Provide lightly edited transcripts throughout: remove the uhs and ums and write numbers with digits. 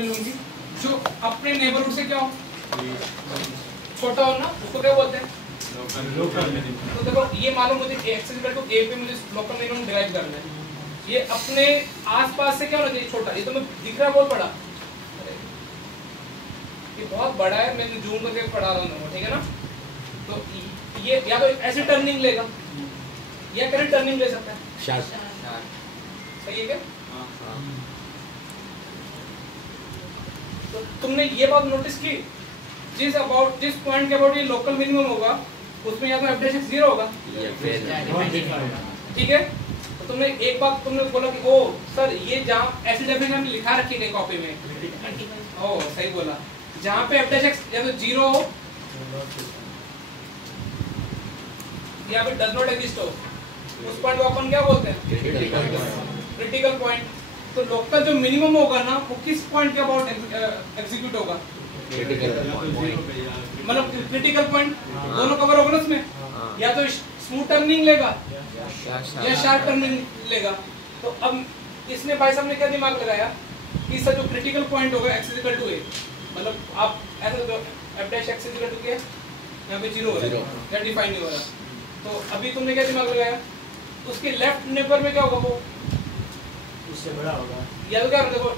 जो अपने नेबरहुड से क्या हो छोटा हो ना उसको क्या बोलते हैं लोकल मिनिमम। तो देखो ये मालूम मुझे x इक्वल टू a पे मुझे लोकल मिनिमम डिराइव करना है। ये अपने आसपास से क्या होना चाहिए छोटा। ये तो मैं दिख रहा है बहुत बड़ा, ये बहुत बड़ा है, मैं जूम करके पढ़ा रहा हूँ, ठीक है ना। तो ये या तो ऐसे टर्निंग लेगा या करेंट टर्निंग ले सकता है। शार्प सही है क्या? तो तुमने ये बात नोटिस की जिस पॉइंट के अबाउट ये लोकल मिनिमम होगा उसमें या तो f dash x 0 होगा, ठीक है। तो तुमने एक बात तुमने बोला कि ओ सर ये जहाँ ऐसी डेफिनेशन लिखा रखी है कॉपी में, ओ सही बोला, जहाँ पे f dash x या तो 0 हो या फिर डज नॉट एग्जिस्ट हो उस पॉइंट को अपन क्या बोलते हैं क्रिटिकल पॉइंट। तो लोकल जो मिनिमम होगा ना वो किस पॉइंट के अबाउट एग्जीक्यूट होगा, मतलब क्रिटिकल पॉइंट दोनों कवर होगा ना उसमें, या तो स्मूथ टर्निंग लेगा या शार्प टर्निंग लेगा। तो अब इसने भाई साहब ने क्या दिमाग लगाया कि सर जो क्रिटिकल पॉइंट होगा x इक्वल टू a, मतलब आप ऐसा तो f dash x equal to क्या यहाँ पे 0 हो रहा है या डिफाइन नहीं हो रहा। तो अभी तुमने क्या दिमाग लगाया उसके लेफ्ट नेबर में क्या होगा वो उससे बड़ा होगा, या तो क्या देखो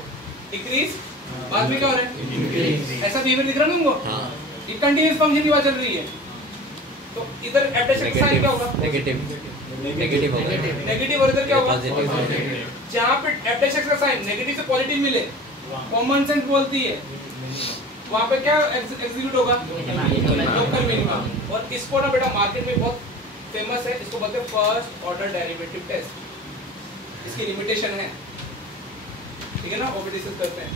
डिक्रीज बाद में क्या हो रहा है ऐसा बिहेवियर दिख रहा है तुमको। ये कंटीन्यूअस फंक्शन की बात चल रही है। तो इधर f dash x साइन क्या होगा नेगेटिव और इधर क्या होगा जहाँ पे f dash x का साइन नेगेटिव से पॉजिटिव मिले कॉमन सेंस बोलती है वहाँ पे क्या एग्जीक्यूट होगा लोकल मिनिमम। और इसको ना बेटा मार्केट में बहुत फेमस है, इसको बोलते हैं फर्स्ट ऑर्डर डेरिवेटिव टेस्ट। इसकी लिमिटेशन है, ठीक है ना, वो भी डिस्कस करते हैं।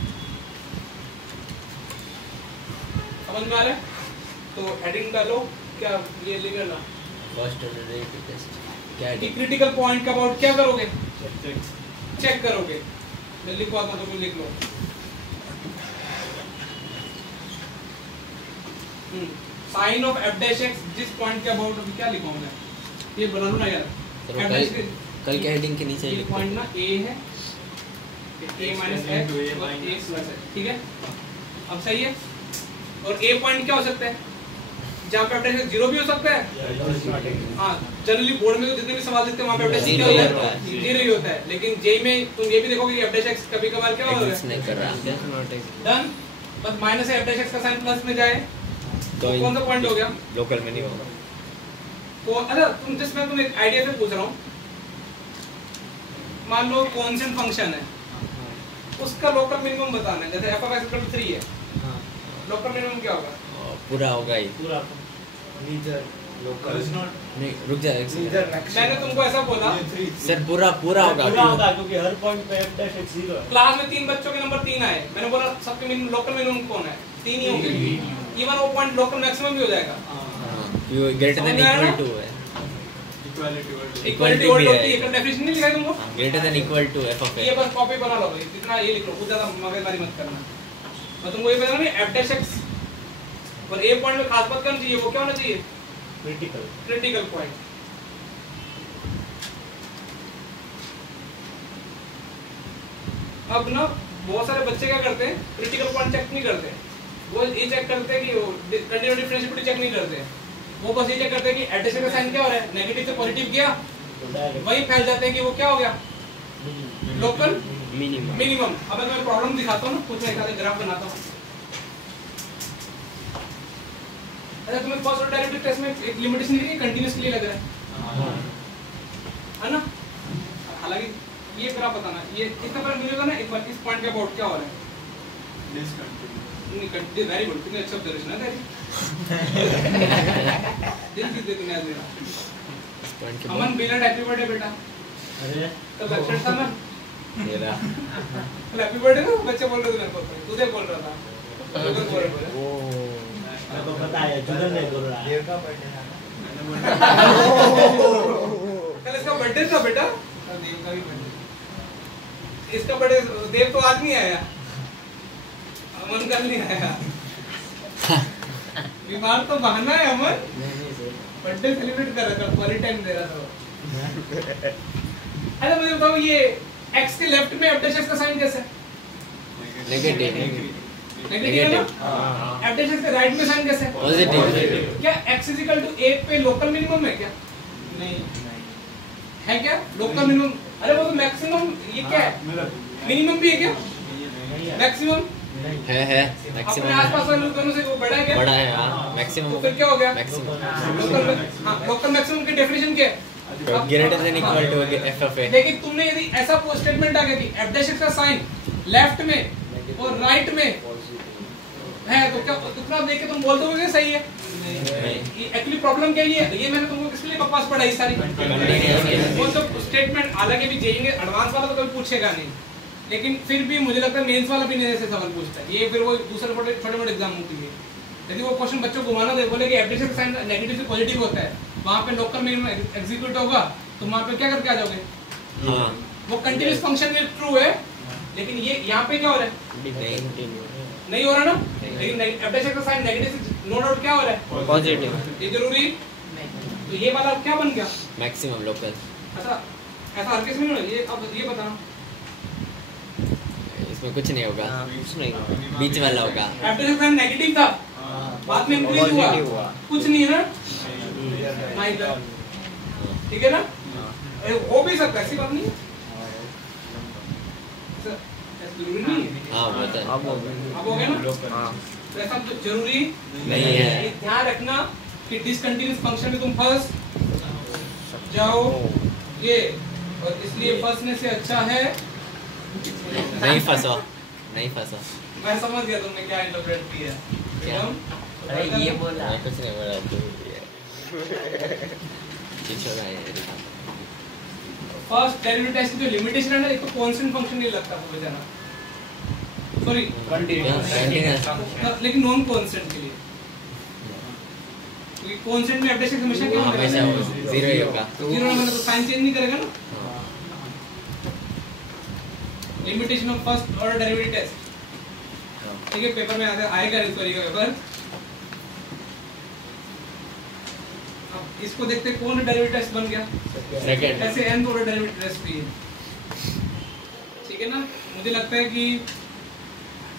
समझ में आ रहा है? तो हेडिंग कर लो, क्या ये लिख लेना फर्स्ट ऑर्डर डेरिवेटिव टेस्ट क्या है। क्रिटिकल पॉइंट का अबाउट क्या करोगे चेक करोगे। मैं लिखवाता तो लिख लो। Sign of f dash x जिस पॉइंट के अबाउट अभी क्या लिखूं मैं, ये बना लो ना यार। कल के हेडिंग के नीचे ये पॉइंट ना a है, a माइनस x और a प्लस है, ठीक है। अब सही है। और a पॉइंट क्या हो सकता है जहाँ पे f dash x 0 भी हो सकता है। हाँ जनरली बोर्ड में तो जितने भी सवाल देते हैं वहाँ पे f dash x क्या होता है 0 ही होता है। लेकिन j में तुम ये भी देखोगे कि f dash x कभी कभार क्या हो रहा है डन, बस माइनस f dash x का साइन प्लस में जाए तो कौन सा पॉइंट हो गया लोकल मिनिमम। तो अरे तुम जिसमें तुम एक आइडिया से पूछ रहा हूँ, मान लो कांस्टेंट फंक्शन है उसका लोकल मिनिमम बताना है। जैसे f of x 3 है, लोकल मिनिमम क्या होगा पूरा होगा ही पूरा नीजर लोकल इज नॉट नहीं रुक जा एक सेकंड। मैंने तुमको ऐसा बोला सर पूरा होगा पूरा होगा क्योंकि हर पॉइंट पे f dash x 0 है। क्लास में 3 बच्चों के नंबर 3 आए, मैंने बोला सबके मिनिमम लोकल मिनिमम कौन है 3 ही होंगे। इवन वो पॉइंट लोकल मैक्सिमम भी हो जाएगा। U greater than equal to है इक्वालिटी होल्ड होती है, डेफिनेशन नहीं लिखा है तुमको greater than equal to f of ये x। बस कॉपी बना लो, इतना ये लिख लो, बहुत ज्यादा मगजमारी मत करना। मैं तुमको ये बताना नहीं f dash x और a पॉइंट में खास बात करनी चाहिए, वो क्या होना चाहिए क्रिटिकल पॉइंट। अब ना बहुत सारे बच्चे क्या करते हैं क्रिटिकल पॉइंट चेक नहीं करते, वो ये चेक करते हैं कि वो कंटीन्यूअस डिफरेंशिएबिलिटी चेक नहीं करते, वो बस ये चेक करते हैं कि f dash x का साइन क्या हो रहा है, नेगेटिव से पॉजिटिव गया वही फैल जाते हैं कि वो क्या हो गया लोकल मिनिमम। अब मैं प्रॉब्लम दिखाता हूँ ना, कुछ एक ग्राफ बनाता हूँ। अच्छा तुम्हें फर्स्ट ऑर्डर डेरिवेटिव टेस्ट में एक लिमिटेशन नहीं है, कंटीन्यूअस के लिए लग रहा है ना। हालांकि ये ग्राफ बताना, ये कितना फर्क मिलेगा ना एक बार इस पॉइंट के अबाउट क्या हो रहा है डिसकंटिन्यूअस। वेरी गुड, कितने अच्छा ऑब्जर्वेशन है तेरी। दिल कितने तूने आज मेरा अमन बिलड हैप्पी बर्थडे बेटा। अरे तो लक्षण था ना मेरा हैप्पी बर्थडे ना बच्चे बोल रहे थे मेरे को, तुझे बोल रहा था जुगल बोल रहा था। ओ मैं तो पता है जुगल नहीं बोल रहा है, देव का बर्थडे था कल इसका बर्थडे था बेटा, देव का भी बर्थडे। इसका बर्थडे देव तो आज नहीं आया, अमन कल नहीं आया। बीमार तो बहाना है अमन, बर्थडे सेलिब्रेट कर रहा था, क्वारंटाइन दे रहा था। अरे मुझे बताओ ये x के लेफ्ट में f dash x का साइन कैसा है नेगेटिव नेगेटिव है ना। एफडेसिक्स के राइट में साइन कैसे है? पॉजिटिव। क्या x इक्वल टू 8 पे लोकल मिनिमम है क्या? नहीं है क्या लोकल मिनिमम? अरे वो तो मैक्सिमम, ये क्या है? मिनिमम भी है क्या? मैक्सिमम है अपने मैक्सिमम आसपास वाले दोनों से वो बड़ा है क्या? बड़ा है। हाँ मैक्सिमम। तो फिर क्या हो गया? मैक्सिमम लोकल मैक्सिमम की डेफिनेशन क्या है? Greater than equal to F of A. लेकिन तुमने यदि ऐसा स्टेटमेंट आ गया कि एफ डैश का साइन लेफ्ट में और राइट में है तो क्या उतना देख के तुम बोल दोगे कि सही है? एक्चुअली प्रॉब्लम क्या है? ये मैंने तुमको किस लिए बकवास पढ़ाई सारी। वो सब स्टेटमेंट हालांकि भी जेईई एडवांस वाला तो कभी पूछेगा नहीं, लेकिन फिर भी मुझे लगता है मेंस वाला भी नहीं ऐसे सवाल पूछता है। ये फिर वो दूसरे छोटे मोटे एग्जाम के लिए यदि वो क्वेश्चन बच्चों को घुमाना दे, बोले कि एप्लीकेशन साइन नेगेटिव से पॉजिटिव होता है, वहां पे लोकल मिनिमम एग्जीक्यूट होगा तो वहां पे क्या करके आ जाओगे? हाँ वो कंटीन्यूअस फंक्शन में ट्रू है, लेकिन ये यहाँ पे क्या हो रहा है? नहीं हो रहा ना। लेकिन एप्लीकेशन का साइन नेगेटिव से नो डाउट क्या हो रहा है? पॉजिटिव। ये जरूरी तो ये वाला क्या बन गया? Maximum local. ऐसा ऐसा हर केस में नहीं। ये अब ये बताना इसमें कुछ नहीं होगा, कुछ नहीं, बीच वाला होगा। एप्लीकेशन साइन नेगेटिव था, बाद में इंक्रीज हुआ, कुछ नहीं है ना। नहीं था, ठीक है ना। हो भी सकता है, ऐसी बात नहीं है। जरूरी नहीं है। हाँ वो तो अब हो गया ना। तो ऐसा तो जरूरी नहीं है। ये ध्यान रखना कि डिसकंटिन्यूअस फंक्शन में तुम फंस जाओ ये, और इसलिए फंसने से अच्छा है नहीं फंसा, नहीं फंसा। मैं समझ गया तुमने क्या इंटरप्रेट किया। क्या? अरे ये बोला मैं कुछ नहीं बोला तू चीज़ हो रहा है। फर्स्ट डेरिवेटिव टेस्ट की जो लिमिटेशन है ना, एक तो कांस्टेंट फंक्शन नहीं लगता वो बेचारा, सॉरी कंटीन्यूअस लेकिन नॉन कांस्टेंट के लिए, क्योंकि कांस्टेंट में एप्लीकेशन हमेशा क्या होता हमेशा है? जीरो ही होगा। जीरो ना मतलब तो साइन चेंज नहीं करेगा ना। हाँ। Limitation of first order derivative test, ठीक है, पेपर में आएगा इस तरीके का पेपर। अब इसको देखते हैं कौन डेरिवेटिव टेस्ट बन गया। सेकंड ऐसे n ऑर्डर डेरिवेटिव टेस्ट भी है, ठीक है ना। मुझे लगता है कि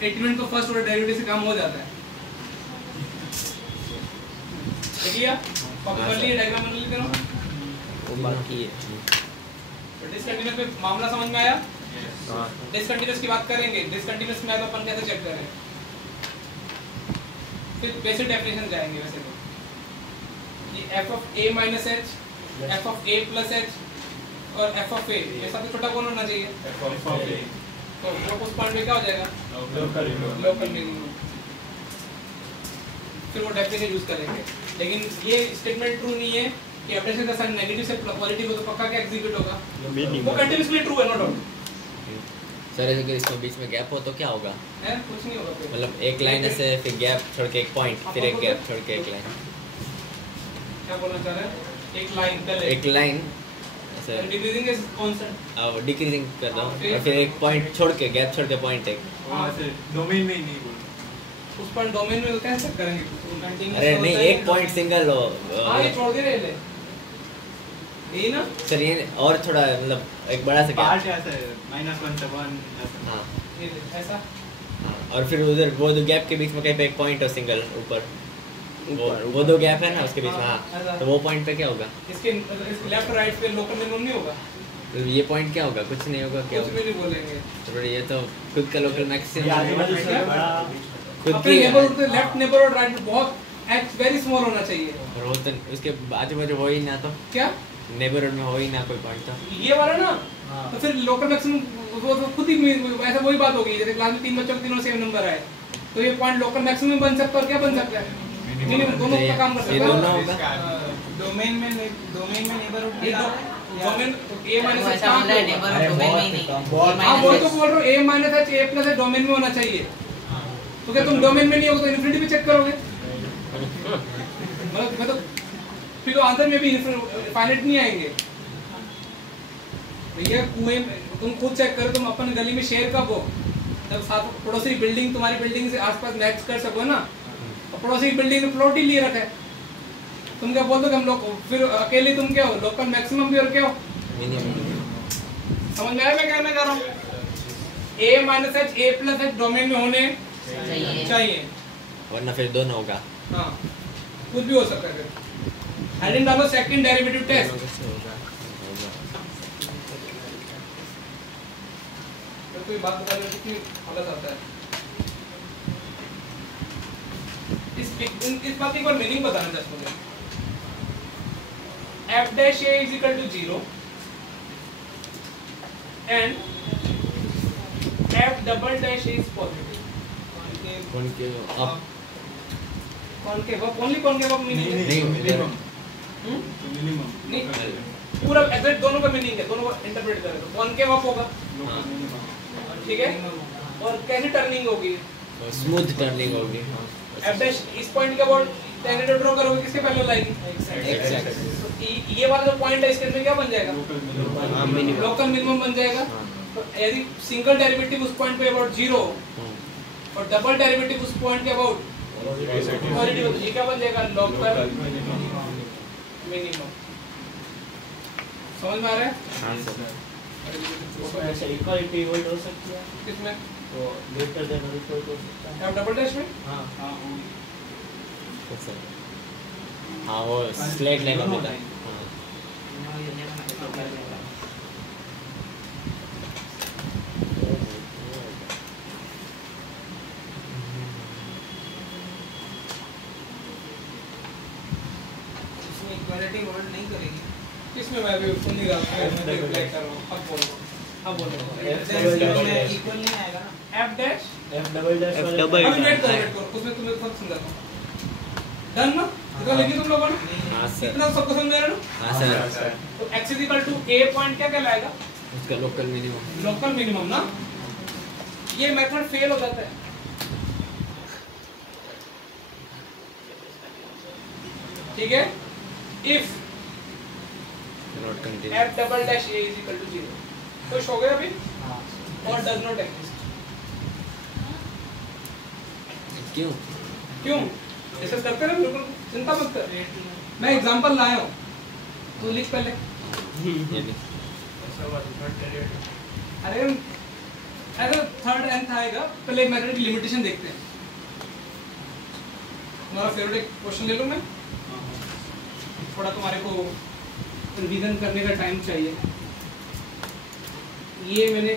80% तो फर्स्ट ऑर्डर डेरिवेटिव से काम हो जाता है। देखिए कॉपी कर लिए, डायग्राम बना लेते हैं। वो बाकी है। तो डिसकंटीन्यूअस पे मामला समझ में आया। डिसकंटीन्यूअस की बात करेंगे, डिसकंटीन्यूअस में तो अपन कैसे चेक करें, फिर बेसिक डेफिनेशन जाएंगे। वैसे तो ये f of a minus h, f of a plus h और f ऑफ a, ये सबसे छोटा कौन होना चाहिए? f of a। तो वो उस पॉइंट पे क्या हो जाएगा? Local minimum. फिर वो डेफिनेशन यूज करेंगे। लेकिन ये स्टेटमेंट ट्रू नहीं है कि एप्लीकेशन का साइन नेगेटिव से पॉजिटिव हो तो पक्का क्या एग्जीक्यूट होगा? वो कंटीन्यूअसली ट्रू है, नो डाउट। सर अगर इसमें बीच में गैप हो तो क्या होगा? है कुछ नहीं होगा फिर। मतलब एक लाइन ऐसे, फिर गैप छोड़ के एक पॉइंट, फिर एक गैप छोड़ के एक लाइन। क्या बोलना चाह रहे हैं? एक लाइन पहले एक लाइन ऐसे डिक्रीजिंग इज कांस्टेंट, अब डिक्रीजिंग कर दो और फिर एक पॉइंट छोड़ के, गैप छोड़ के पॉइंट एक। ऐसे डोमेन में ही नहीं बोल। उस पर डोमेन में कैसे करेंगे? अरे नहीं, एक पॉइंट सिंगल हो। हां ये छोड़ दे रहे ले ये ना सर ये और थोड़ा मतलब एक बड़ा सा पार्ट गैप। ऐसा है -1 से 1 ऐसा। हाँ ये ऐसा। हाँ, और फिर उधर वो दो गैप के बीच में कहीं पे एक पॉइंट हो सिंगल ऊपर, वो दो गैप है ना उसके बीच में। हाँ तो वो पॉइंट पे क्या होगा? इसके लेफ्ट राइट पे लोकल मिनिमम नहीं होगा, तो ये पॉइंट क्या होगा? कुछ नहीं होगा। क्या कुछ होगा? भी नहीं बोलेंगे। तो फिर ये तो खुद का लोकल ये मैक्सिमम आजू-बाजू से बड़ा खुद अपने की। नेबरहुड पे लेफ्ट नेबरहुड राइट बहुत एक्ट वेरी स्मॉल होना चाहिए। और वो तो उसके आजू बाजू हो ही ना, तो क्या नेबरहुड में हो ही ना कोई पॉइंट तो। ये वाला ना, हाँ। तो फिर लोकल मैक्सिमम वो तो खुद ही ऐसा वही बात होगी जैसे क्लास में 3 बच्चों के तीनों सेम नंबर आए तो ये पॉइंट लोकल मैक्सिमम बन सकता है। और क्या बन सकता है? मिनिमम दोनों का काम कर ये सकता दोनों है। होगा। डोमेन में नेबरहुड ये डोमेन a माइनस h ऐसा बोल रहा है नेबरहुड डोमेन में ही नहीं। हां वो तो बोल रहा हूं a minus h a plus h domain में होना चाहिए। तो क्या तुम डोमेन में नहीं होगा तो इनफिनिटी भी चेक करोगे? मतलब फिर तो आंसर में भी फाइनाइट नहीं आएंगे। भैया कुएं तुम खुद चेक करो, तुम अपन गली में शेयर कब हो? जब साथ पड़ोसी बिल्डिंग तुम्हारी बिल्डिंग से आसपास मैच कर सको ना, तो पड़ोसी बिल्डिंग में प्लॉट ही लिए रखा है। तुम क्या बोल दो कि हम लोग फिर अकेले तुम क्या हो? लोकल मैक्सिमम भी और क्या हो? मिनिमम। समझ में आया मैं क्या कहना चाह रहा हूँ? a minus h a plus h domain में होने चाहिए, वरना फिर दोनों होगा। हाँ कुछ भी हो सकता है। फिर हेडिंग डालो सेकंड डेरिवेटिव टेस्ट। तो कोई बात बता रहे कि गलत आता है। इस बात की एक बार मीनिंग बताना चाहता हूँ। f dash a is equal to 0 and f double dash a is positive. concave up concave up only concave up meaning है? मिनिमम नहीं पूरा एग्जैक्ट दोनों का मीनिंग है, दोनों को इंटरप्रेट करें तो concave up होगा, ठीक है। और कैसी टर्निंग होगी? स्मूथ टर्निंग होगी। f dash इस पॉइंट के अबाउट टेंजेंट ड्रॉ करोगे किसके पैरेलल आएगी? एग्जैक्ट। तो ये वाला जो पॉइंट है इसके अंदर क्या बन जाएगा? हाँ मिनिमम। लोकल मिनिमम बन जाएगा। तो यदि सिंगल डेरिवेटिव उस पॉइंट पे अबाउट 0 और डबल डेरिवेटिव उस पॉइंट के अबाउट पॉजिटिव, तो ये क्या बन जाएगा? Local minimum. समझ में आ रहा है? हाँ सर। ऐसा इक्वालिटी होल्ड हो सकती है किसमें? तो ग्रेटर देन और इक्वल हो सकता है। f डबल डैश में? हां हाँ वो स्लेट लाइन होता है। इसमें इक्वालिटी होल्ड नहीं करेगी। किसमें? मैं भी सुन नहीं रहा, मैं रिप्लाई कर रहा हूं। अब बोलो इक्वल नहीं आएगा ना। f dash f double dash double अभी वेट करो, उसमें तुम्हें सब समझाता हूं। डन ना? इतना लगी तुम लोगों ने? हाँ सर। इतना सबको समझ आ रहा है ना? हाँ सर। तो x a पॉइंट क्या कहलाएगा? उसका लोकल मिनिमम। लोकल मिनिमम ना। ये मेथड फेल हो जाता है। ठीक है? If not continue. f double dash a is equal to 0 खुश हो गए अभी? और डज नॉट एग्जिस्ट। क्यों? क्यों? ऐसा करते ना, बिल्कुल चिंता मत कर। मैं एग्जांपल लाया हूं, तू लिख पहले। ये भी। अरे थर्ड nth आएगा, पहले एक मेथड की लिमिटेशन देखते हैं। तुम्हारा फेवरेट एक क्वेश्चन ले लूं मैं, थोड़ा तुम्हारे को रिवीजन करने का टाइम चाहिए। ये मैंने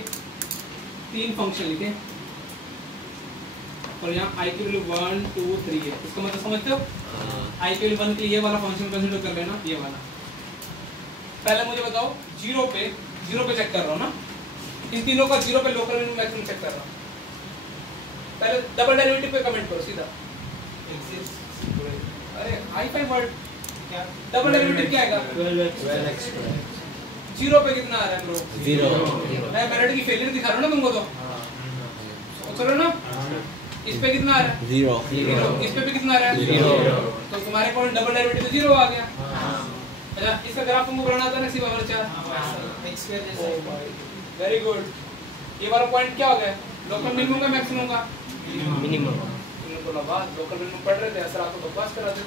3 फंक्शन लिखे और यहाँ i की वैल्यू 1 2 3 है। इसका मतलब समझते हो? i की वैल्यू 1 के लिए ये वाला फंक्शन कंसीडर कर लेना, ये वाला। पहले मुझे बताओ 0 पे चेक कर रहा हूँ ना, इन तीनों का 0 पे लोकल मिनिमम मैक्सिमम चेक कर रहा हूँ। पहले डबल डेरिवेटिव पे कमेंट करो सीधा। अरे i5 वर्ड क्या डबल डेरिवेटिव क्या आएगा? 12x 0 पे कितना आ रहा है ब्रो? 0। मैं मेथड की फेलियर दिखा रहा हूँ ना तुमको, तो चलो ना। इस पे कितना आ रहा है? 0। इस पे भी कितना आ रहा है? 0। तो तुम्हारे अकॉर्डिंग डबल डेरिवेटिव 0 आ गया। अच्छा, इसका ग्राफ तुमको बनाना आता है ना, c बराबर 4। Very good. ये वाला पॉइंट क्या हो गया? लोकल मिनिमम का मैक्सिमम का मिनिमम। तो बात लोकल मिनिमम पढ़ रहे थे, असर आपको बकवास करा थे।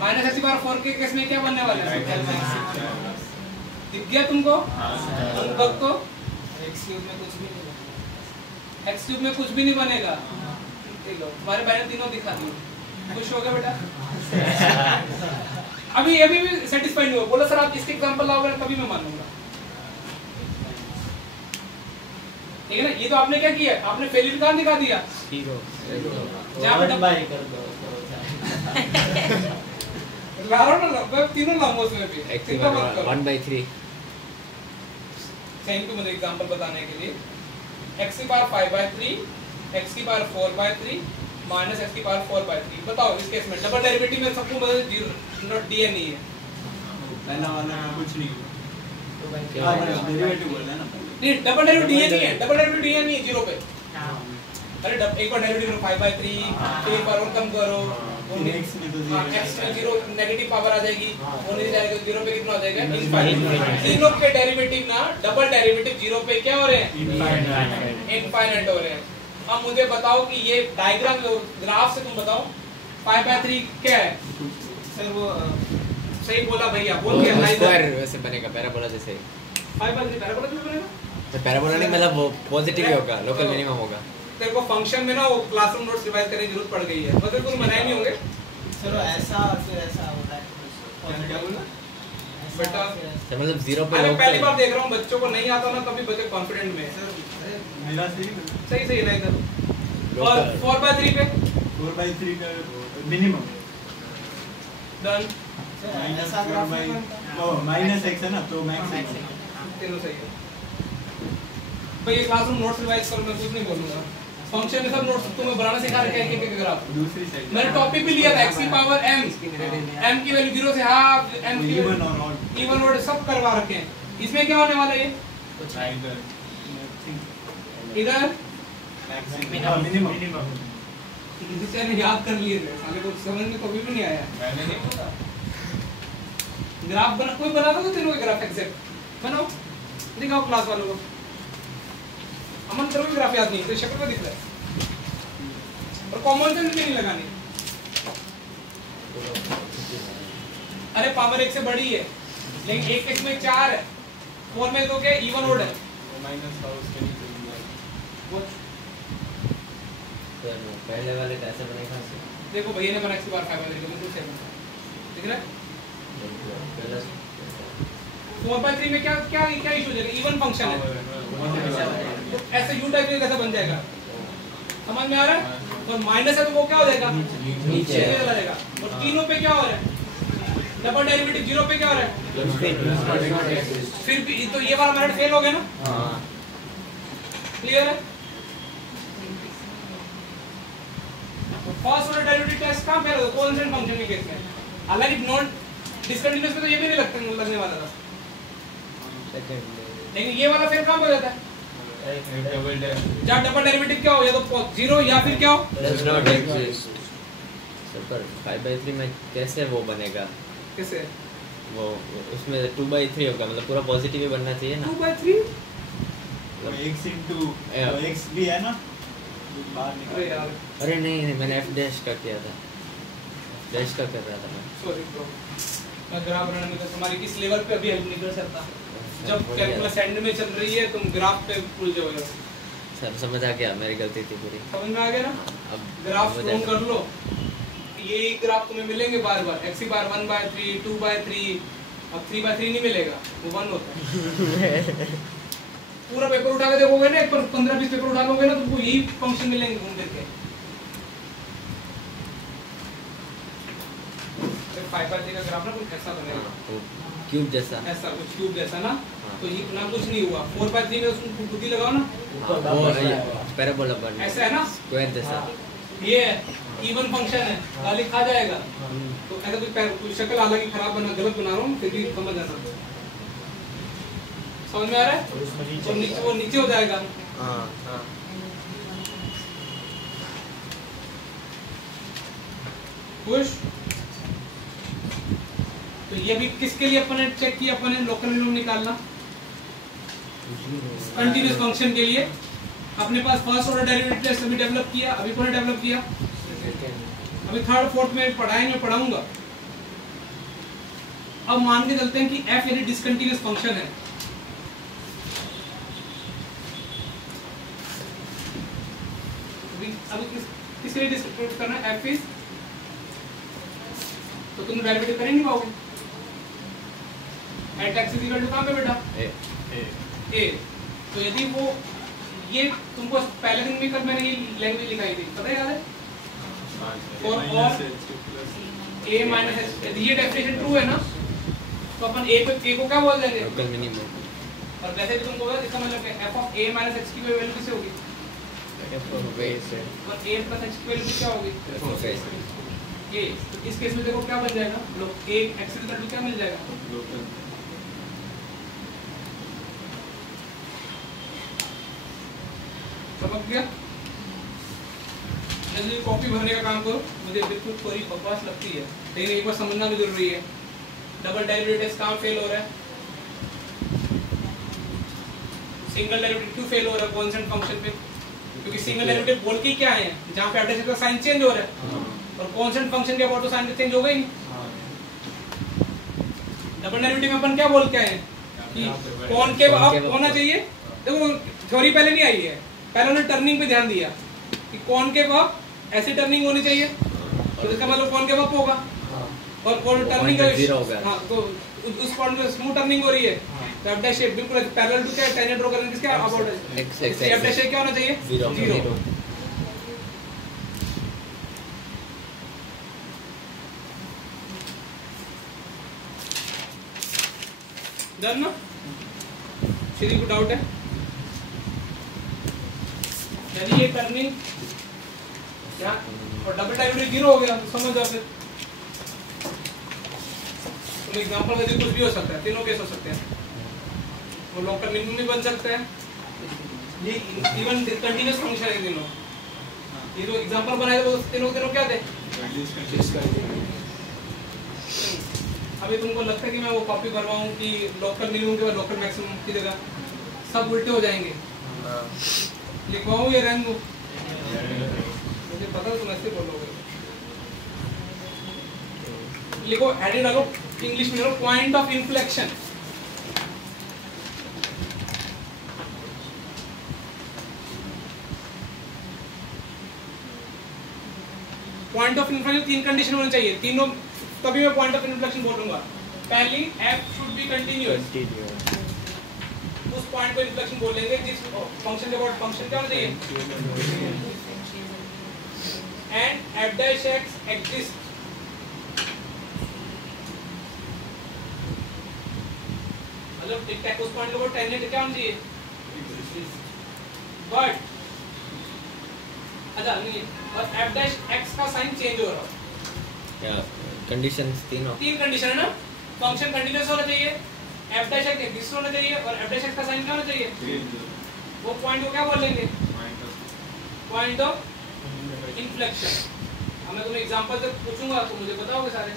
माइनस x बार 4 के केस में क्या बनने वाला है? दिख गया तुमको? तुम भक्त को x क्यूब में कुछ भी नहीं बनेगा। देखो तुम्हारे बारे में तीनों दिखा दिए। खुश हो गए बेटा? अभी ये भी सेटिस्फाइड नहीं हो, बोला सर आप इसके एग्जांपल लाओगे ना तभी मैं मानूंगा। ठीक है ना? ये तो आपने क्या किया? आपने फेलियर कहाँ दिखा दिया? 0। जहाँ पे बाय कर दो लाओ ना, मैं तीनों लाऊंगा उसमें भी। x की वैल्यू 1/3। सेम को मुझे एग्जांपल बताने के लिए x की पावर 5/3, x की पावर 4/3 माइनस x की पावर 4/3। बताओ इस केस में डबल डेरिवेटिव में सबको मतलब 0 नॉट dn नहीं है। पहला वाला में कुछ नहीं हुआ, डेरिवेटिव बोल रहे हैं ना पहले। नहीं डबल डेरिवेटिव dn नहीं है, डबल डेरिवेटिव dn नहीं है 0 पे। अरे एक बार डेरिवेटिव 5/3 फिर पर और कम करो, x में तो 0 x में 0 नेगेटिव पावर आ जाएगी, वो नहीं जाएगा 0 पे कितना हो जाएगा? इनफाइनाइट। तीनों के डेरिवेटिव ना डबल डेरिवेटिव 0 पे क्या हो रहे हैं? इनफाइनाइट हो रहे हैं। अब मुझे बताओ कि ये डायग्राम ग्राफ से तुम बताओ 5/3 क्या है? सर वो सही बोला भैया, बोल के स्क्वायर वैसे बनेगा, पैराबोला जैसे। 5/3 पैराबोला क्यों बनेगा? पैराबोला नहीं मतलब वो पॉजिटिव ही होगा, लोकल मिनिमम होगा। तेरे को फंक्शन में ना वो क्लासरूम नोट्स रिवाइज करने की जरूरत पड़ गई है, मतलब तुम बनाए नहीं होंगे। सर ऐसा फिर ऐसा होता है क्या बोला? बेटा तो मतलब 0 पे अरे लोग पहली बार देख रहा हूँ बच्चों को नहीं आता ना, तभी बच्चे कॉन्फिडेंट में है। मेरा सही सही सही ना इधर। और 4/3 पे 4/3 का मिनिमम डन। ऐसा ग्राफ नहीं बनता। -x है ना, तो मैक्स तीनों सही है भाई। ये क्लासरूम नोट्स रिवाइज करो, मैं कुछ नहीं बोलूंगा। फंक्शन में सब नोट्स तुम्हें बनाना सिखा रखे हैं एक-एक ग्राफ। दूसरी साइड मैंने टॉपिक भी लिया था x की पावर m, m की वैल्यू 0 से हाफ, m की इवन और ऑड इवन ऑड सब करवा रखे हैं। इसमें क्या होने वाला है? ये कुछ इधर मिनिमम इसे ने याद कर लिए थे, साले को समझ में कभी भी नहीं आया। मैंने नहीं बोला ग्राफ बना, कोई बना था तो तेरे को ग्राफ एग्जैक्ट बनाओ, दिखाओ क्लास वालों को। अमन तेरे को ग्राफ याद नहीं, तो शक्ल पे दिख रहा है और कॉमन सेंस भी नहीं लगानी। अरे पावर 1 से बड़ी है, लेकिन 1 में 4 है, 4 में तो क्या इवन ऑड है। माइनस का उसके नीचे वो पहले वाले कैसे बनेगा? देखो भैया ने बना x की बार 5 बिल्कुल सेम दिख रहा है। 4/3 में क्या क्या क्या इशू हो जाएगा? इवन फंक्शन है, तो ऐसे u टाइप कैसे बन जाएगा? समझ में आ रहा है? और माइनस है तो वो क्या हो जाएगा? नीचे चला जाएगा। और तीनों पे क्या हो रहा है? डबल डेरिवेटिव 0 पे क्या हो रहा है? फिर भी तो ये वाला मेथड फेल हो गया ना? हां क्लियर है? फर्स्ट ऑर्डर डेरिवेटिव टेस्ट कहां फेल होगा? कांस्टेंट फंक्शन के केस में। हालांकि नॉन डिस्कंटीन्यूअस में तो ये भी नहीं लगने वाला था, लेकिन ये वाला फेल कहां हो जाता है? जब डबल डेरिवेटिव क्या हो, या तो 0 या फिर क्या हो? Does not exist. सर पर 5/3 में कैसे वो बनेगा? कैसे? वो उसमें 2/3 होगा, मतलब पूरा पॉजिटिव ही बनना चाहिए ना। 2/3 x into x भी है ना, बाहर निकाल। अरे यार अरे नहीं मैंने f डैश का किया था, डैश का कर रहा था मैं। सॉरी ब्रो, मैं ग्राफ बनाने में तो तुम्हारी किस लेवल पे अभी हेल्प नहीं कर सकता। जब कैलकुलस एंड में चल रही है तुम ग्राफ पे भूल जाओगे। सर समझ आ गया, मेरी गलती थी पूरी। समझ में आ गया ना? अब ग्राफ समझ आ ड्रॉ गया। कर लो, ये ग्राफ तुम्हें मिलेंगे बार बार। x की बार 1/3 2/3, अब 3/3 नहीं मिलेगा, वो 1 होता है। पूरा पेपर उठा के देखोगे ना, एक पर 15-20 पेपर उठा लोगे ना, तो तुमको यही फंक्शन मिलेंगे घूम फिर के। फिर 5/3 का ग्राफ ना कुछ ऐसा बनेगा, तो क्यूब जैसा, ऐसा कुछ क्यूब जैसा ना। हाँ। तो ये ना कुछ नहीं हुआ। 4/3 में उसको खुद ही लगाओ ना, वो पैराबोला बन ऐसा है ना, स्क्वायर जैसा। ये इवन फंक्शन है, गाली खा जाएगा। तो ऐसा कुछ शक्ल हालांकि खराब बना, गलत बना रहा हूँ, फिर भी समझ आना। समझ में आ रहा है? तो नीचे वो नीचे हो जाएगा। हां खुश? तो ये भी किसके लिए अपन ने चेक किया? अपन ने लोकल मिनिमम निकालना कंटीन्यूअस फंक्शन के लिए। अपने पास फर्स्ट ऑर्डर डेरिवेटिव टेस्ट अभी डेवलप किया, अभी कौन डेवलप किया? अभी थर्ड फोर्थ में पढ़ाई में पढ़ाऊंगा। अब मान के चलते हैं कि f यानी डिसकंटीन्यूअस फंक्शन है। अभी किसके लिए डिस्क्रिप्ट करना है? f इज, तो तुम डेरिवेटिव कर ही नहीं पाओगे। At x is equal to कहां पे बेटा? a। तो यदि वो ये तुमको पहले दिन में कल मैंने ये लैंग्वेज लिखाई थी, पता है याद है? और a माइनस h, यदि ये डेफिनेशन ट्रू है ना, तो अपन a को क्या बोल देंगे? Local minimum. और वैसे भी तुमको इसका मतलब है f of a minus h की वैल्यू किससे होगी? f ऑफ a से और a प्लस h की वैल्यू क्या होगी? f of a a। तो इस केस में देखो क्या बन जाएगा? लोग a x की वैल्यू क्या मिल जाएगा? समझ गया? जल्दी कॉपी भरने का काम करो। मुझे बिल्कुल थोड़ी बकवास लगती है, लेकिन एक बार समझना भी जरूरी है। डबल डेरिवेटिव टेस्ट कहाँ फेल हो रहा है? सिंगल डेरिवेटिव क्यों फेल हो रहा है? कांस्टेंट फंक्शन पे, क्योंकि सिंगल डेरिवेटिव बोल के क्या है, जहाँ पे एवरेज का साइन चेंज हो रहा है, और कांस्टेंट फंक्शन के अबाउट तो साइन चेंज हो गई नहीं। डबल डेरिवेटिव में अपन क्या बोल के आए कि कौन के अब होना चाहिए? देखो थ्योरी पहले नहीं आई है, पहले उन्होंने टर्निंग पे ध्यान दिया कि कॉनकेव अप ऐसी टर्निंग होनी चाहिए, तो इसका मतलब कॉनकेव अप होगा, और टर्निंग का जीरो हो गया। हाँ, तो उस पॉइंट पे स्मूथ टर्निंग हो रही है, तो एफ डैश बिल्कुल पैरेलल टू क्या टेंजेंट ड्रॉ करने किसके अबाउट है, एफ डैश क्या होना चाहिए, जीरो। डन ना? किसी को डाउट है? यानी ये टर्निंग क्या और डबल डायमेंशन जीरो हो गया, तो समझ जाओ फिर। तो एग्जांपल में कुछ भी हो सकता है, तीनों केस हो सकते हैं, वो लोकल मिनिमम भी बन सकता है, ये इवन कंटीन्यूअस फंक्शन है तीनों। ये जो एग्जांपल बनाए वो तीनों क्या थे? अभी तुमको लगता है कि मैं वो कॉपी करवाऊं कि लोकल मिनिमम के बाद लोकल मैक्सिमम की जगह सब उल्टे हो जाएंगे, लिखवाऊं या रहने दूं? मुझे पता तुम ऐसे बोलोगे। लिखो एडिट डालो, इंग्लिश में डालो point of inflection. Point of inflection तीन कंडीशन होनी चाहिए, तीनों तभी मैं पॉइंट ऑफ इन्फ्लेक्शन बोलूंगा। पहली एफ शुड बी कंटिन्यूअस, उस पॉइंट को इन्फ्लेक्शन बोलेंगे जिस फंक्शन के बाद फंक्शन क्या होना चाहिए, and F dash x exist मतलब टिक टैक उस पॉइंट के बाद टेंजेंट क्या होना चाहिए, बट अच्छा नहीं, और एफ डैश एक्स का साइन चेंज हो रहा क्या कंडीशंस तीन कंडीशन है ना, फंक्शन कंटीन्यूअस होना चाहिए, एफ डैश एक्स एग्जिस्ट होना चाहिए, और एफ डैश एक्स का साइन क्या होना चाहिए, वो पॉइंट को क्या बोलेंगे, पॉइंट ऑफ इन्फ्लेक्शन। अब मैं तुम्हें एग्जांपल से पूछूंगा तो मुझे बताओगे सारे?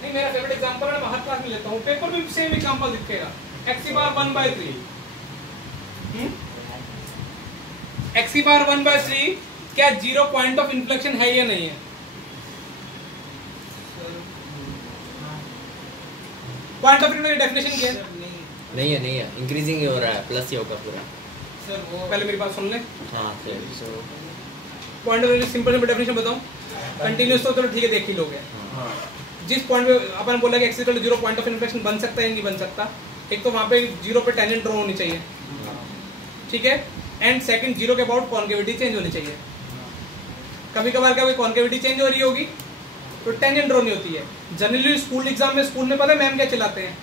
नहीं, मेरा फेवरेट एग्जांपल है, मैं हर क्लास में लेता हूं, पेपर में सेम एग्जांपल दिखेगा, x बार 1/3 x बार 1/3 क्या जीरो पॉइंट ऑफ इन्फ्लेक्शन है या नहीं है? पॉइंट ऑफ इन्फ्लेक्शन डेफिनेशन क्या है? नहीं है, इंक्रीजिंग ही हो रहा है, प्लस ही होगा पूरा। सर वो पहले मेरी बात सुन ले। हाँ sir, point of inflection simple definition बताऊं, कंटीन्यूअस तो चलो ठीक है, देख ही लोगे। जिस पॉइंट पे अपन बोला कि x equal to 0 point of inflection बन सकता है या नहीं बन सकता, एक तो वहां पे 0 पे टेंजेंट ड्रॉ होनी चाहिए, ठीक है, एंड सेकंड 0 के अबाउट कॉन्केविटी चेंज होनी चाहिए। कभी कभार क्या कॉन्केविटी चेंज हो रही होगी तो टेंजेंट ड्रॉ नहीं होती है। जनरली स्कूल एग्जाम में स्कूल में पता है मैम क्या चलाते हैं,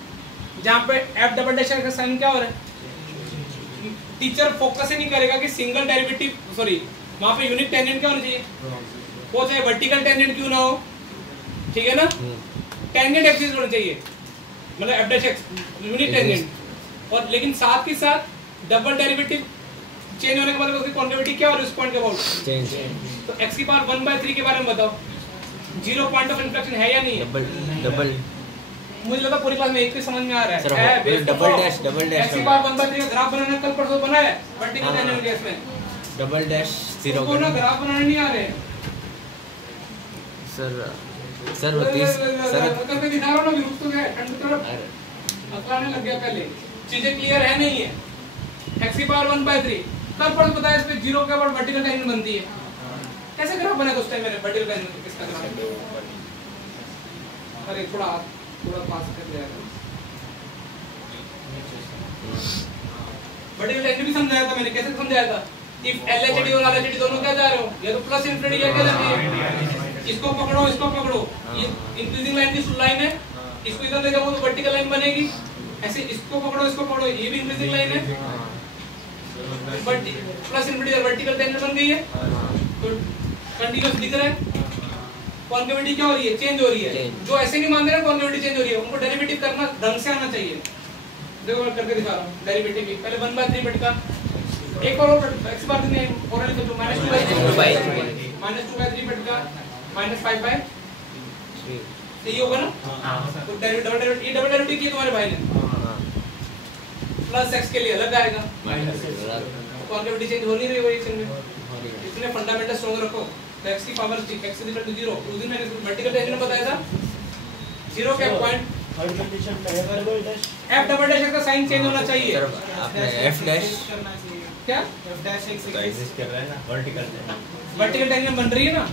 जहाँ पे एफ डबल डैश का साइन क्या हो रहा है, टीचर फोकस ही नहीं करेगा कि सिंगल डेरिवेटिव सॉरी वहां पे यूनिट टेंजेंट क्या होना चाहिए, वो चाहे वर्टिकल टेंजेंट क्यों ना हो, ठीक है ना, टेंजेंट एक्सिस होना चाहिए, मतलब F dash x unit tangent, और लेकिन साथ ही साथ डबल डेरिवेटिव चेंज होने के बाद उसकी कॉन्केविटी क्या और उस पॉइंट के अबाउट चेंज। तो x की पावर 1/3 के बारे में बताओ, 0 पॉइंट ऑफ इन्फ्लेक्शन है या नहीं है? डबल मुझे लगा पूरी क्लास में एक ही समझ में आ रहा सर, है। डबल डैश x की पावर 1/3 का ग्राफ बनाना कल परसों बनाया है वर्टिकल टेंजेंट केस में, डबल डैश 0 को ना ग्राफ बनाने नहीं आ रहे सर वो 30 सर करके दिखा रहा हूं ना, ग्रुप तो गए ठंड तरफ अकड़ाने लग गया, पहले चीजें क्लियर है नहीं है। x की पावर 1/3 कल परसों बताया, इस पे 0 के ऊपर वर्टिकल टेंजेंट बनती है, कैसे ग्राफ बना था उस टाइम मैंने वर्टिकल टेंजेंट किसका ग्राफ, अरे थोड़ा पास कर जाएगा, वर्टिकल टेंजेंट भी समझाया था मैंने, कैसे समझाया था, इफ LHD और RHD दोनों क्या जा रहे हो, या तो प्लस इन्फिनिटी या क्या जाती है, इसको पकड़ो, ये इंक्रीजिंग लाइन की लाइन है, इसको इधर ले जाओ तो वर्टिकल लाइन बनेगी, ऐसे इसको पकड़ो, ये भी इंक्रीजिंग लाइन है, but plus infinity vertical tangent बन गई है, तो कंटीन्यूअस दिख रहा है, कॉन्केविटी क्या हो रही है, चेंज हो रही है। जो ऐसे नहीं मान रहे ना कॉन्केविटी चेंज हो रही है, उनको डेरिवेटिव करना ढंग से आना चाहिए। देखो मैं करके दिखा रहा हूं, डेरिवेटिव पहले 1/3 बटका एक और x बार में और लिख दो -2/3 बटका -5/3 सही होगा ना? तो डेरिवेटिव ये डबल डेरिवेटिव की तुम्हारे भाई ने प्लस x के लिए अलग आएगा, कॉन्केविटी चेंज हो नहीं रही वही में, इतने फंडामेंटल स्ट्रांग रखो। तो x की पावर x इक्वल टू 0, उस दिन मैंने वर्टिकल टेंजेंट बताया था, 0 के पॉइंट थर्ड कंडीशन में f double dash f double dash का साइन चेंज होना चाहिए। सर आपने f डैश करना चाहिए क्या f डैश एक तो एग्जिस्ट कर रहा है ना वर्टिकल वर्टिकल टेंजेंट बन रही है ना,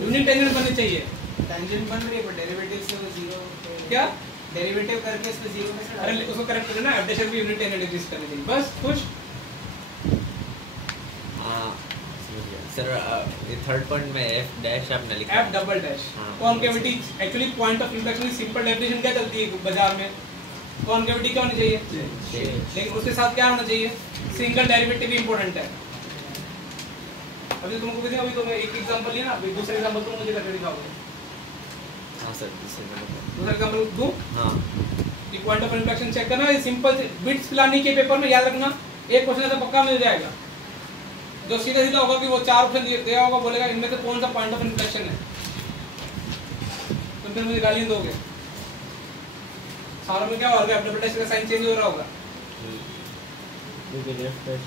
यूनिट टेंजेंट बननी चाहिए। टेंजेंट बन रही है पर डेरिवेटिव से वो जीरो क्या डेरिवेटिव करके इसमें जीरो में से अरे उसको करेक्ट करना, f डैश भी यूनिट टेंजेंट एग्जिस्ट करनी चाहिए, बस खुश। हाँ सर ये थर्ड पॉइंट में f डैश आपने लिखा f डबल डैश हाँ। Concavity actually point of inflection की सिंपल डेफिनेशन क्या चलती है बाजार में, कॉन्केविटी क्या होनी चाहिए, लेकिन उसके साथ क्या होना चाहिए, सिंगल डेरिवेटिव भी इंपॉर्टेंट है। अभी तुमको किसी अभी तुम एक एग्जांपल लिया ना, अभी दूसरा एग्जांपल तुम मुझे करके दिखाओगे। हाँ सर दूसरा एग्जांपल दूं हाँ कि पॉइंट ऑफ इंफ्लेक्शन चेक करना, ये सिंपल बिट्स पिलानी के पेपर में याद रखना, एक क्वेश्चन ऐसा पक्का मिल जाएगा जो सीधा सीधा होगा कि वो 4 ऑप्शन दिया होगा, बोलेगा इनमें से कौन सा पॉइंट ऑफ इंफ्लेक्शन है, तुम फिर मुझे गालियां दोगे। सारा में क्या होगा, f डबल डैश का साइन चेंज हो रहा होगा। क्योंकि f डैश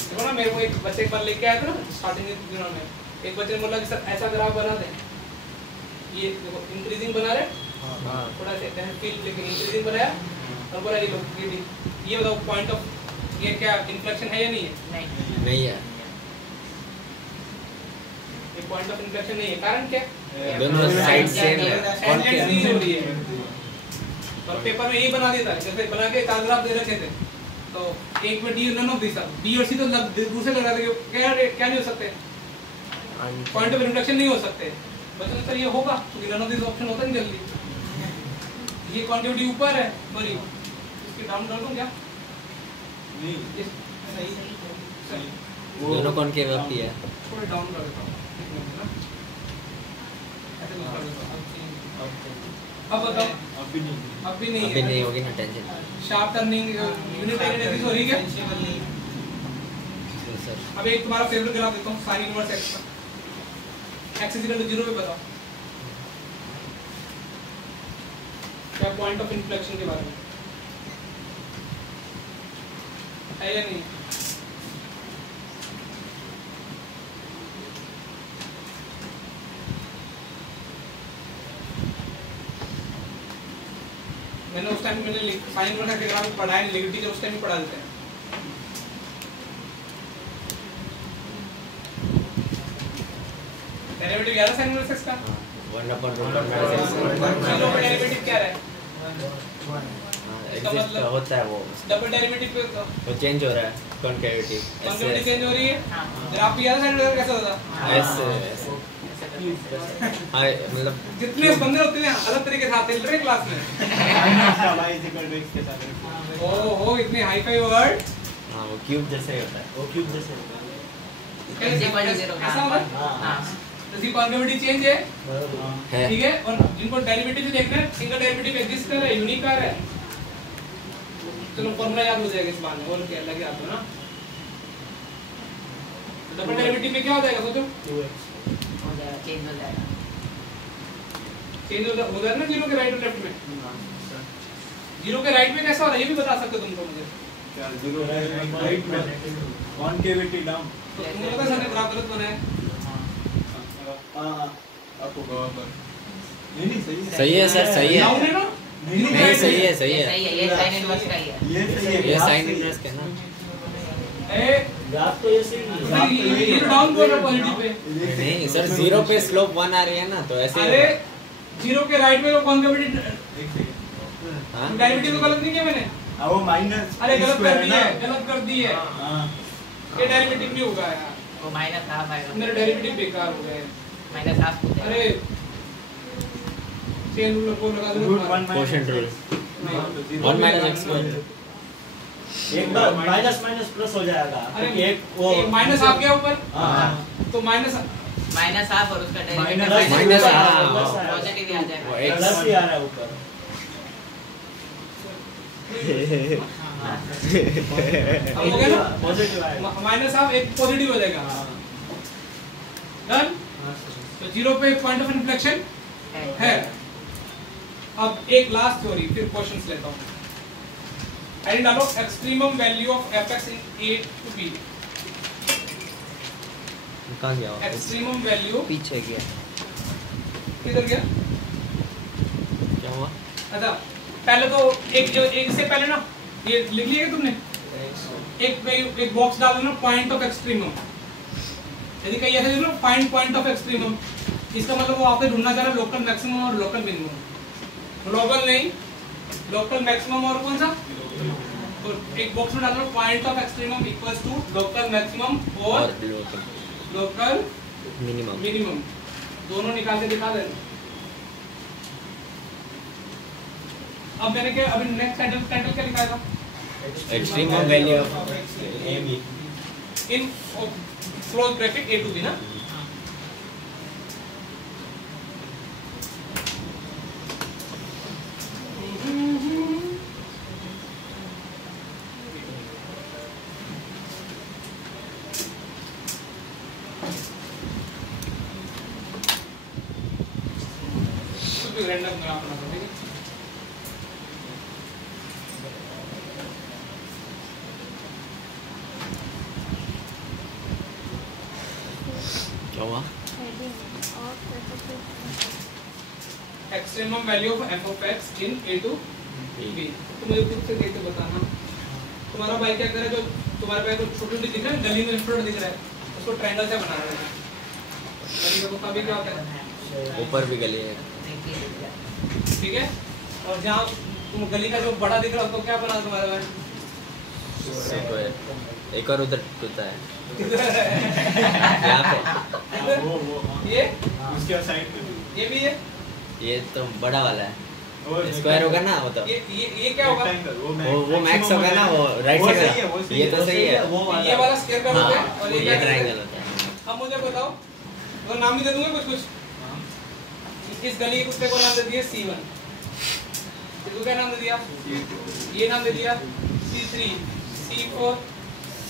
देखो ना, मेरे को एक बच्चे एक बार लेके आया था ना स्टार्टिंग के दिनों में, एक बच्चे ने बोला कि सर ऐसा ग्राफ बना दें, ये देखो इंक्रीजिंग बना रहे, हाँ थोड़ा सा फील लेकिन इंक्रीजिंग बनाया और बोला ये लो ये बताओ पॉइंट ऑफ ये क्या इंफ्लेक्शन है या नहीं है, नहीं है ये पॉइंट ऑफ इंफ्लेक्शन नहीं है, कारण क्या, दोनों साइड सेम है टेंजेंट नहीं हो रही है। और पेपर में यही बना देता है, जैसे बना के चार ग्राफ दे रखे थे तो एक में D none of this B और सी तो दूसरे लगा देंगे, क्या नहीं हो सकते, पॉइंट ऑफ इंफ्लेक्शन नहीं हो सकते। बच्चों सर ये होगा क्योंकि नन ऑफ दिस ऑप्शन होता नहीं जल्दी, ये कॉन्केविटी ऊपर है सॉरी इसके डाउन कर दूं क्या, नहीं ये सही सही दोनों कॉनकेव होती है थोड़ा डाउन कर देता हूं एक मिनट ना, ऐसे कर देता हूं। अब बताओ, अब भी नहीं अब भी नहीं अभी नहीं है, होगी ना tension sharp turning unit tangent हो रही है। सर अब एक तुम्हारा फेवरेट ग्राफ देता हूं sin इनवर्स x का, x = 0 पे बताओ क्या पॉइंट ऑफ इंफ्लेक्शन के बारे में है या नहीं। मैंने उस टाइम मैंने sin इनवर्स के ग्राफ पढ़ाया नहीं, लेकिन टीचर उस टाइम ही पढ़ा देते हैं। डेरिवेटिव याद है sin इनवर्स x का, 1/√1 जीरो पे डेरिवेटिव क्या है, एग्जिस्ट होता है वो डबल डेरिवेटिव पे वो चेंज हो रहा है कॉनकेविटी कॉन्केविटी चेंज हो रही है। ग्राफ भी याद है sin इनवर्स कैसा होता, ऐसे हाँ मतलब जितने बंदे होते हैं अलग तरीके से आते हैं क्लास में। ओहो इतने हाई फाई वर्ड, हाँ वो क्यूब जैसे ही होता है वो क्यूब जैसे होगा। ऐसा होगा हाँ तो कॉन्केविटी चेंज है है ठीक है। और इनको डेरिवेटिव देखना है, सिंगल डेरिवेटिव एग्जिस्ट कर रहा है, यूनिक आ रहा है, चलो फॉर्मूला याद हो जाएगा इस बार में, और क्या लगे आपको ना। डबल डेरिवेटिव में क्या हो जाएगा सोचो, 2x चेंज हो जाएगा ना जीरो के राइट और लेफ्ट में, जीरो के राइट में कैसा हो रहा है ये भी बता सकते हो तुमको मुझे, क्या जीरो राइट में कॉन्केविटी डाउन तो तुमको पता है सर ने ग्राफ गलत बनाया, आपको बराबर नहीं सही है सही है सर सही है डाउन है ना, नहीं सही है सही है ये sin इनवर्स का ही है। ये सही है ये साइन इनवर्स का ना ए ग्राफ तो ऐसे ही है। ये डाउन बोल रहा पॉजिटिव पे, नहीं सर जीरो पे स्लोप 1 आ रही है ना तो ऐसे ही अरे होगा। जीरो के राइट में वो कॉन्केविटी एक सेकंड हाँ डेरिवेटिव को गलत नहीं किया मैंने, वो माइनस अरे गलत कर दी है, गलत कर दी है, हां ये डेरिवेटिव नहीं होगा यार, वो माइनस हाफ आएगा, मेरे डेरिवेटिव बेकार हो गए। माइनस हाफ होता है। अरे चेन रूल को लगा दो, क्वोशंट रूल 1 - x स्क्वायर एक बार माइनस माइनस प्लस हो जाएगा। अरे एक वो माइनस आ गया ऊपर, हाँ तो माइनस माइनस हाफ और उसका डेरिवेटिव प्लस माइनस आ हाँ, रहा है, पॉजिटिव ही आ जाएगा। वो x प्लस ही आ रहा है ऊपर। अब हो गया ना, पॉजिटिव आएगा। माइनस हाफ एक पॉजिटिव हो जाएगा, डन। तो जीरो पे पॉइंट ऑफ इन्फ्लेक्शन है। अब एक लास्ट थ्योरी, फिर क्वेश्चंस लेता हूं। आई डालो extremum value of fx in a to b, कहां गया एक्सट्रीमम वैल्यू पीछे गया किधर गया, क्या हुआ अच्छा पहले तो एक से पहले ना ये लिख लिया तुमने एक बॉक्स डाल देना पॉइंट ऑफ एक्सट्रीमम। यदि कहीं ऐसे लिख लो फाइंड पॉइंट ऑफ एक्सट्रीमम, इसका मतलब वो आपको ढूंढना चाह रहा है लोकल मैक्सिमम और लोकल मिनिमम। ग्लोबल नहीं, लोकल मैक्सिमम और कौन सा, तो एक बॉक्स में डाल दो point of extremum equals to local maximum और लोकल मिनिमम, दोनों निकाल के दिखा देना। अब मैंने क्या अभी नेक्स्ट टाइटल क्या लिखा था, extremum value of in close bracket a to b ना। रैंडम ग्राफ बना दो, ठीक है। क्या हुआ? Extremum value of f of x in a to b। तो मुझे खुद से देख के बताना तुम्हारा भाई क्या करे, जो तुम्हारे पास जो छोटी छोटी दिख रहा है गली में फ्लोट दिख रहा है उसको ट्रायंगल से बनाना है। गली का कभी क्या होता है ऊपर भी गली है, ठीक है, और जहाँ तुम गली का जो बड़ा दिख रहा है उसको क्या बना तुम्हारे भाई, एक और उधर कुत्ता है यहाँ पे, ये उसके साइड पे ये भी है, ये तो बड़ा वाला है, स्क्वायर होगा ना वो तो, ये क्या होगा, वो मैक्स होगा ना, वो राइट साइड, ये तो सही है, ये वाला स्क्वायर का होता है और ये ट्रायंगल होता है। अब मुझे बताओ, तो नाम भी दे दूंगा कुछ कुछ, इस गली के कुत्ते को नाम दे दिया C1, इसको क्या नाम दे दिया, ये नाम दे दिया C3, C4,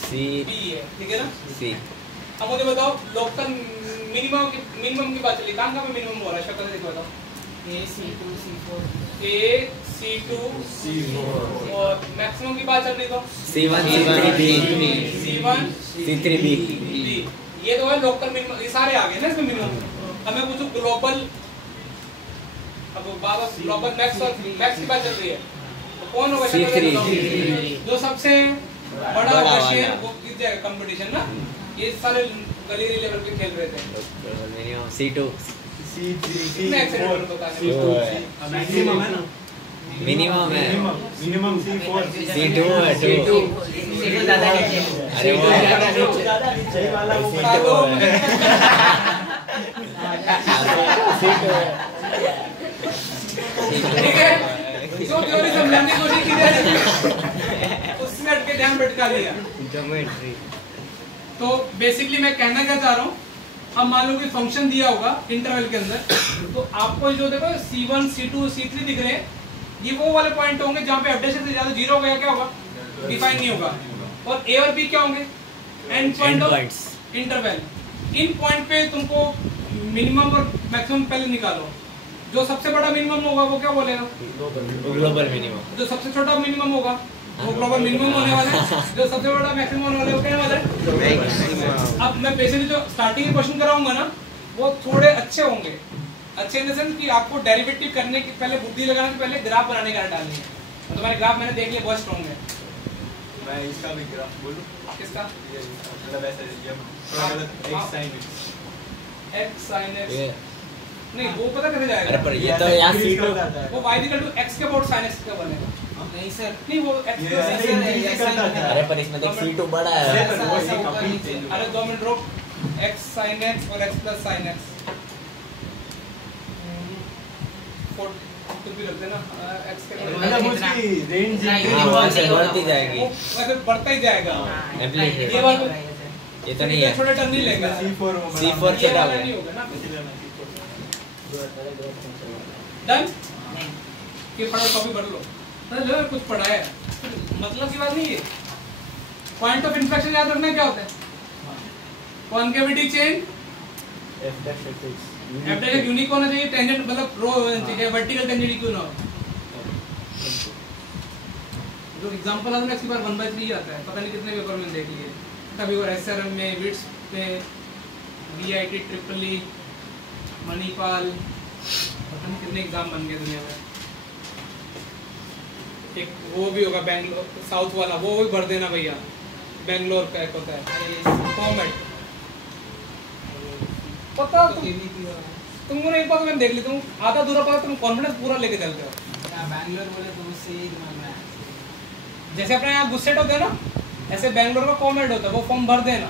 B है, ठीक है ना। C। अब मुझे बताओ लोकल मिनिमम की बात चली, कहाँ कहाँ पे मिनिमम हो रहा है, शक्ल से देखो बताओ, A C2 C4 A C2 C4 और मैक्सिमम की बात चल रही तो C1 C3 B C1 C3 B। ये तो है लोकल मिनिमम, ये सारे आ गए ना इसमें मिनिमम। अब मैं पूछूं ग्लोबल, अब बाबा ग्लोबल मैक्स और मैक्स की बात चल रही है तो कौन होगा, C3 जो सबसे बड़ा रशियन वो जीत जाएगा कंपटीशन ना। ये सारे गली लेवल पे खेल रहे थे। मिनिमम C2 कितने एक्सीडेंट होता है, मैक्सिमम है ना, मिनिमम है, मिनिमम C4 C2 है, C2 ज्यादा नीचे, अरे वो ज्यादा नीचे वाला वो ठीक है, जो थ्योरी समझाने की कोशिश की जा रही है उसमें हट के ध्यान भटका लिया। ज्योमेट्री। तो बेसिकली मैं कहना क्या चाह रहा हूँ, अब मान लो कि फंक्शन दिया होगा इंटरवल के अंदर, तो आपको जो देखो C1 C2 C3 दिख रहे हैं, ये वो वाले पॉइंट होंगे जहाँ पे अपडेशन से ज्यादा जीरो होगा या क्या होगा, डिफाइन नहीं होगा। और A और B क्या होंगे, and point of interval. In point पे तुमको मिनिमम और मैक्सिमम पहले निकालो, जो सबसे बड़ा मिनिमम होगा वो क्या बोलेगा, ग्लोबल मिनिमम, जो सबसे छोटा मिनिमम होगा वो ग्लोबल मिनिमम होने वाला है, जो सबसे बड़ा मैक्सिमम होने वाला है वो क्या वाला है। अब मैं बेसिकली जो स्टार्टिंग के क्वेश्चन कराऊंगा ना वो थोड़े अच्छे होंगे, अच्छे इन द सेंस कि आपको डेरिवेटिव करने के पहले, बुद्धि लगाने के पहले ग्राफ बनाने का डालनी है। तो तुम्हारे ग्राफ मैंने देख लिया बहुत स्ट्रॉन्ग है। मैं इसका भी ग्राफ बोलूं, किसका, ये मतलब ऐसे ये थोड़ा गलत x sin x नहीं, वो पता कैसे जाएगा, अरे पर ये तो यहाँ C2 वो y x के अबाउट sin x का बनेगा, नहीं सर, नहीं वो x ये plus ऐसे इंक्रीज करता था। अरे पर इसमें देख C2 बड़ा है, अरे 2 मिनट रुक, x sin x और x plus sin x कुछ भी रखते ना, x के मतलब उसकी रेंज हाँ वो ऐसे बढ़ती जाएगी, वो वैसे बढ़ता ही जाएगा। एम्पलीट्यूड ये वाला ये तो नहीं है, छोटा टर्न नहीं लेगा, C4 C4 ये छोटा वाला है, नहीं होगा ना। इसलिए मैं डन, नहीं, ये पढ़ो कॉपी भर लो, अरे लो कुछ पढ़ा है, मतलब की बात नहीं है। पॉइंट ऑफ इंफ्लेक्शन याद रखना क्या होता है, concavity change F dash unique होना चाहिए, टेंजेंट मतलब रो होना चाहिए, वर्टिकल टेंजेंट क्यों ना हो। जो एग्जांपल आता है इसके बाद 1/3 आता है, पता नहीं कितने पेपर में देख लिए, कभी और एसआरएम में, विट्स पे, बीआईटी, ट्रिपल ई, मणिपाल, पता नहीं कितने एग्जाम बन गए दुनिया में। एक वो भी होगा बैंगलोर साउथ वाला, वो भी भर देना भैया। बैंगलोर का एक होता है फॉर्मेट, पता तुमको नहीं पता, मैंने देख ली, तुम आधा दूरा पता, तुम कॉन्फिडेंस पूरा लेके चलते हो। बैंगलोर बोले तो उससे ही दिमाग में आया। जैसे अपने यहाँ गुस्सेट होते हैं ना, ऐसे बैंगलोर का कॉमेड होता है, वो फॉर्म भर देना।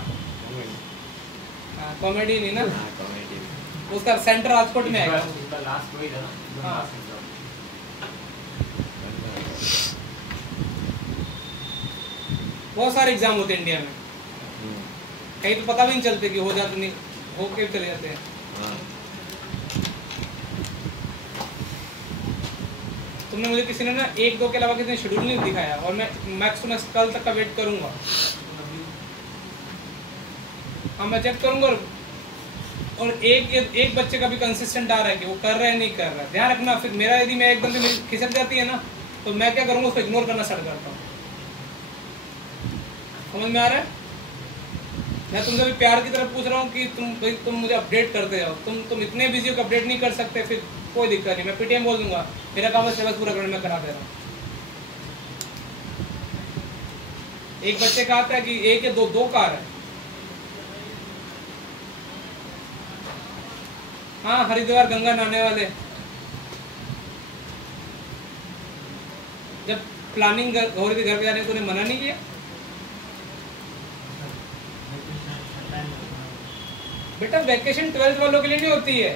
कॉमेडी नहीं ना, हाँ कॉमेडी उसका सेंटर राजकोट में आएगा। उसका लास्ट वही था ना, हाँ। Last exam. बहुत सारे एग्जाम होते हैं इंडिया में, कहीं तो पता भी नहीं चलते कि हो जाते, नहीं हो के चले जाते हैं। हाँ तुमने मुझे किसी ने ना 1-2 के अलावा किसी ने शेड्यूल नहीं दिखाया, और मैं मैक्स टू मैक्स कल तक का वेट करूंगा। हाँ मैं चेक करूंगा, और एक बच्चे का भी कंसिस्टेंट आ रहा है कि वो कर रहा है नहीं कर रहा है। ध्यान रखना, फिर मेरा यदि मैं एकदम से मेरी खिसक जाती है ना, तो मैं क्या करूंगा, उसको इग्नोर करना स्टार्ट करता हूँ। समझ में आ रहा है? मैं तुमसे भी प्यार की तरफ पूछ रहा हूँ कि तुम मुझे अपडेट करते जाओ। तुम इतने बिजी हो कि अपडेट नहीं कर सकते, फिर कोई दिक्कत नहीं, मैं पीटीएम बोल दूंगा, मेरा काम है सिलेबस पूरा करने में करा दे रहा हूँ। एक बच्चे का आता है कि एक या दो कार है। हाँ हरिद्वार गंगा नहाने वाले, जब प्लानिंग हो रही थी घर पे जाने को, उन्हें मना नहीं किया। बेटा वैकेशन 12th वालों के लिए नहीं होती है।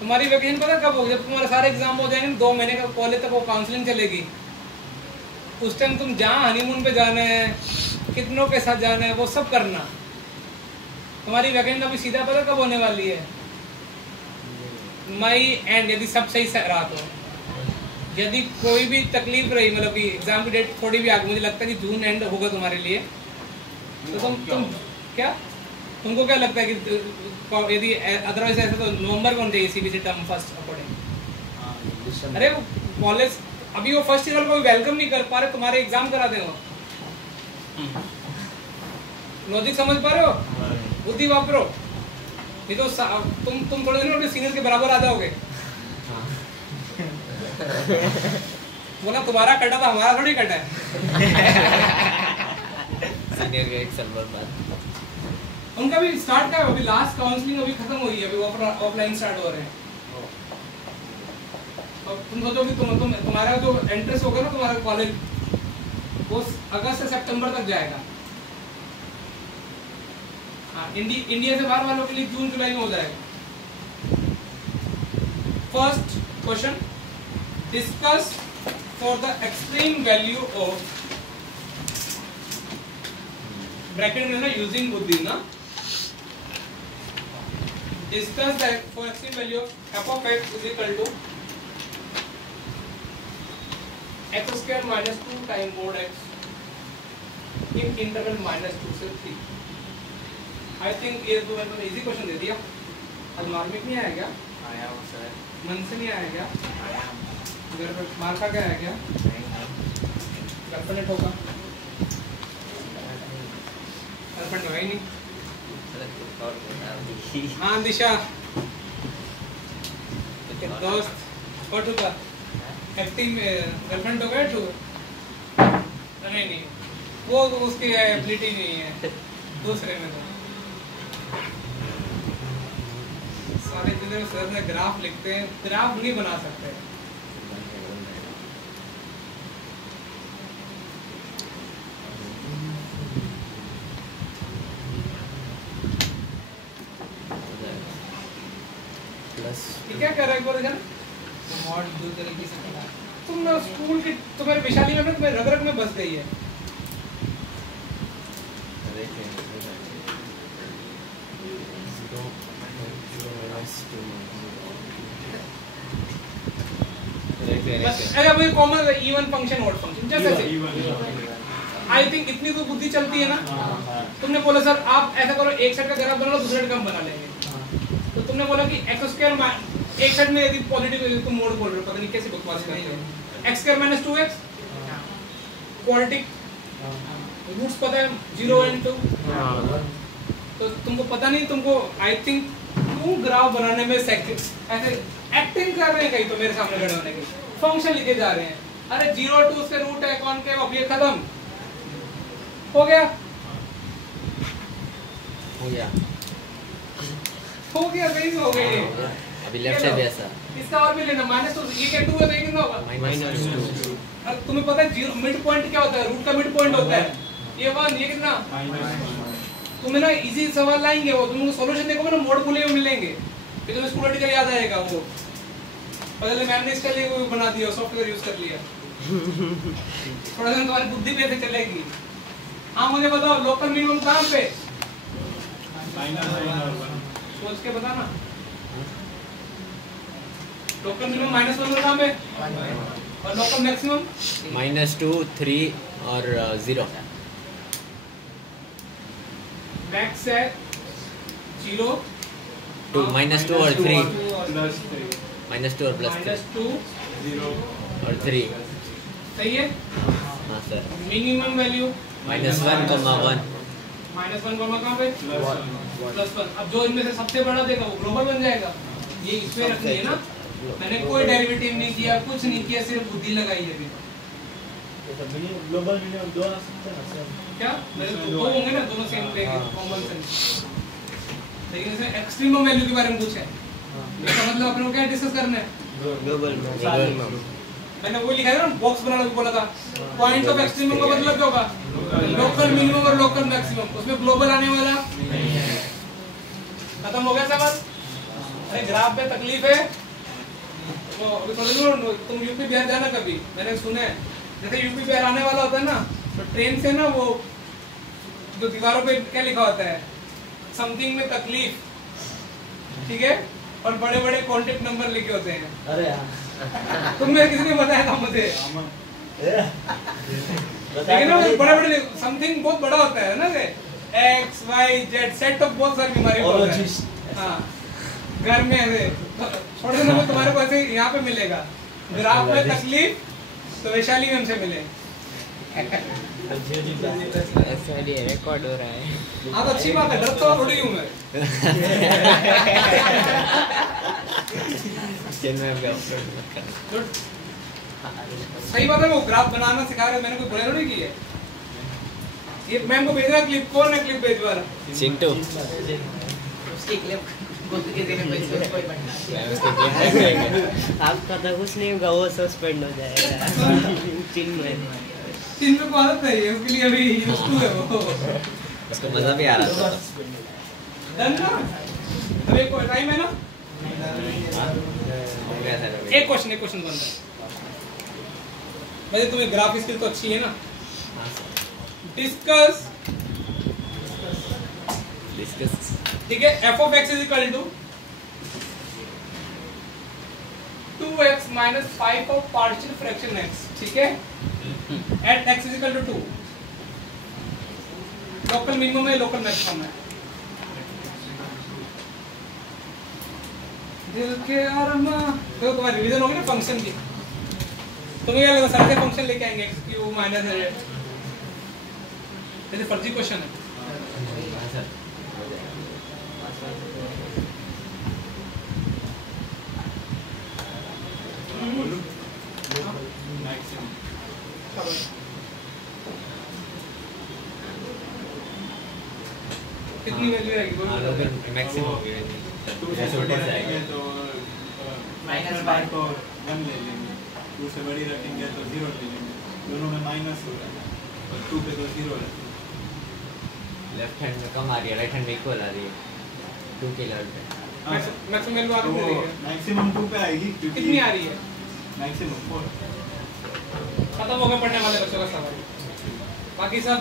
तुम्हारी वैकेशन पता कब होगी? जब तुम्हारे सारे एग्जाम हो जाएंगे, 2 महीने का कॉलेज तक वो काउंसलिंग चलेगी। उस टाइम तुम जहाँ हनीमून पे जाना है, कितनों के साथ जाना है, वो सब करना। तुम्हारी वैकेशन अभी सीधा पता कब होने वाली है? मई एंड, यदि सब सही रहा तो। यदि कोई भी तकलीफ रही, मतलब कि एग्जाम की डेट थोड़ी भी आगे, मुझे लगता है कि जून एंड होगा तुम्हारे लिए, तो तुम क्या, तुमको क्या लगता है कि यदि अदरवाइज ऐसा तो नवंबर में होना चाहिए सीबीसी टर्म फर्स्ट अकॉर्डिंग। अरे वो कॉलेज अभी वो फर्स्ट ईयर को वेलकम नहीं कर पा रहे, तुम्हारे एग्जाम करा देंगे। लॉजिक समझ पा रहे हो? बुद्धि वापरो, नहीं तो तुम थोड़े दिन अपने सीनियर के बराबर आ जाओगे। बोला तुम्हारा कटा था, हमारा थोड़ी कटा है। सीनियर का एक साल बाद उनका भी स्टार्ट का है, अभी लास्ट काउंसलिंग अभी खत्म हुई है, अभी ऑफलाइन स्टार्ट हो रहे हैं। तो तुम सोचो कि तुम्हारा जो एंट्रेंस होगा ना तुम्हारा कॉलेज, वो अगस्त से सितंबर तक जाएगा। हाँ, इंडिया से बाहर वालों के लिए जून जुलाई में हो जाएगा। First question, discuss for the extreme value of, bracket में ना यूजिंग बुद्धि ना, discuss that for extreme value of f of x is equal to x square minus 2 times mod x in interval -2 से 3। I think ये तो मैंने easy question दे दिया। आज मार्मिक नहीं आया क्या? आया वो सर, मन से नहीं आया क्या? आया घर पर मार खा के आया क्या? घर पर नहीं ठोका? गर्लफ्रेंड तो है ही नहीं। हाँ दिशा दोस्त और ठुका एक्टिंग में गर्लफ्रेंड हो गया ठुका? नहीं वो उसकी एबिलिटी नहीं है, दूसरे में तो सारे जितने सर ने ग्राफ लिखते हैं, ग्राफ नहीं बना सकते। क्या कर रहा है एक बार देखा? मॉड दो तरीके से पढ़ा। तुम ना स्कूल के तुम्हारे वैशाली में तुम्हारे रग रग में बस गई है। अरे वही common even function odd function जैसे आई थिंक इतनी तो बुद्धि चलती है ना। तुमने बोला सर आप ऐसा करो, एक सेट का ग्राफ बना लो, दूसरे सेट का हम बना लेंगे। तो तुमने बोला कि x स्क्वायर एक सेट में यदि पॉजिटिव है, तुम मोड बोल रहे हो, पता नहीं कैसे बकवास करते हो। x square minus 2x quadratic roots पता है 0 and 2। तो तुमको पता नहीं, तुमको आई थिंक 2 तुम ग्राफ बनाने में ऐसे एक्टिंग कर रहे हैं कहीं तो मेरे सामने खड़े होने के फंक्शन लिखे जा रहे हैं। अरे 0 2 उसके रूट है कॉनकेव, अब ये खत्म हो गया सही से हो गई ये। अभी लेफ्ट से भी ऐसा इसका और भी लेना -2 ये क्या 2 है तो ये कितना होगा -2। अब तुम्हें पता है जीरो मिड पॉइंट क्या होता है, रूट का मिड पॉइंट होता है ये 1, ये कितना तुम्हें ना इजी सवाल लाएंगे वो, तुमको सॉल्यूशन देखोगे ना मोड खुले हुए मिलेंगे, फिर तुम्हें स्कूल टीचर याद आएगा वो पहले मैम ने इसके लिए वो बना दिया सॉफ्टवेयर यूज कर लिया थोड़ा सा तुम्हारी बुद्धि पे से चलेगी। हाँ मुझे बताओ लोकल मिनिमम कहाँ पे सोच के बताना, लोकल मिनिमम -1 कहाँ पे और लोकल मैक्सिमम -2 3 और 0 मैक्स है 0 2 -2 और 3 प्लस -2 और +3 -2 0 और 3 सही है। हाँ सर मिनिमम वैल्यू -1, -1 कहाँ पे +1। अब जो इनमें से सबसे बड़ा देगा वो ग्लोबल बन जाएगा, ये इसमें रखनी है ना, मैंने कोई डेरिवेटिव नहीं किया कुछ नहीं किया सिर्फ बुद्धि लगाई है अभी। ग्लोबल मिनिमम 2 आ सकते हैं सर क्या मेरे तो 2 होंगे ना दोनों सेम लेंगे कॉमन सेंस, लेकिन इसमें एक्सट्रीमम वैल्यू के बारे में पूछा है इसका मतलब अपने को क्या डिस्कस करना है ग्लोबल मैंने वो लिखा है ना बॉक्स बनाना भी बोला था, पॉइंट ऑफ एक्सट्रीमम का मतलब क्या होगा लोकल मिनिमम और लोकल मैक्सिमम, उसमें ग्लोबल आने वाला खत्म हो गया सवाल। अरे ग्राफ में तकलीफ है वो अभी तुम यूपी बिहार जाना कभी, मैंने सुना है जैसे यूपी बिहार आने वाला होता है ना तो ट्रेन से ना वो जो दीवारों पे क्या लिखा होता है समथिंग में तकलीफ, ठीक है, और बड़े बड़े कॉन्टेक्ट नंबर लिखे होते हैं। अरे तुमने किसी ने बताया था मुझे लेकिन ना बड़े बड़े समथिंग बहुत बड़ा होता है ना, X Y Z set of बहुत सारी बीमारी होता है। हाँ घर में ऐसे छोटे नंबर तुम्हारे को ऐसे यहाँ पे मिलेगा, ग्राफ में तकलीफ तो वैशाली में हमसे मिले। रिकॉर्ड हो रहा है। हाँ तो अच्छी बात है, डरता हूँ थोड़ी हूँ मैं। सही बात है, वो ग्राफ बनाना सिखा रहे, मैंने कोई बुराई नहीं की है। ये मैम को भेज रहा क्लिप, कौन है क्लिप भेजवा रहा? चिंटू उसकी क्लिप बोल के देने में कोई बनना आपका तो कुछ नहीं होगा, वो सस्पेंड हो जाएगा चिन्ह को आदत है ये, उसके लिए अभी यूज्ड टू है वो, उसको मजा भी आ रहा था। डन ना, अभी कोई टाइम है ना, एक क्वेश्चन बनता है। वैसे तुम्हें ग्राफ स्किल तो अच्छी है ना, डिस्कस ठीक है, f of x is equal to 2x minus 5 of partial fraction x, ठीक है, at x is equal to 2, local minimum है लोकल मैक्सिमम है। दिल के अरमा तो तुम्हारी रिवीजन होगी ना फंक्शन की, तुम्हें क्या लगता है सारे फंक्शन लेके आएंगे x क्यूब माइनस z, जैसे फर्जी क्वेश्चन है। कितनी वैल्यू आएगी मैक्सिमम होगी जैसे ऊपर जाएंगे तो -5 को 1 ले लेंगे, 2 से बड़ी रखेंगे तो 0 ले लेंगे, दोनों में माइनस हो रहा है और 2 पे तो 0 रहता है। लेफ्ट हैंड में कम आ रही है, राइट हैंड में इक्वल आ रही है 2 के लेवल पे। मैक्सिमम वैल्यू आ रही है, मैक्सिमम 2 पे आएगी क्योंकि कितनी आ रही है? मैक्सिमम 4। खत्म हो गया पढ़ने वाले बच्चों का सवाल, बाकी सब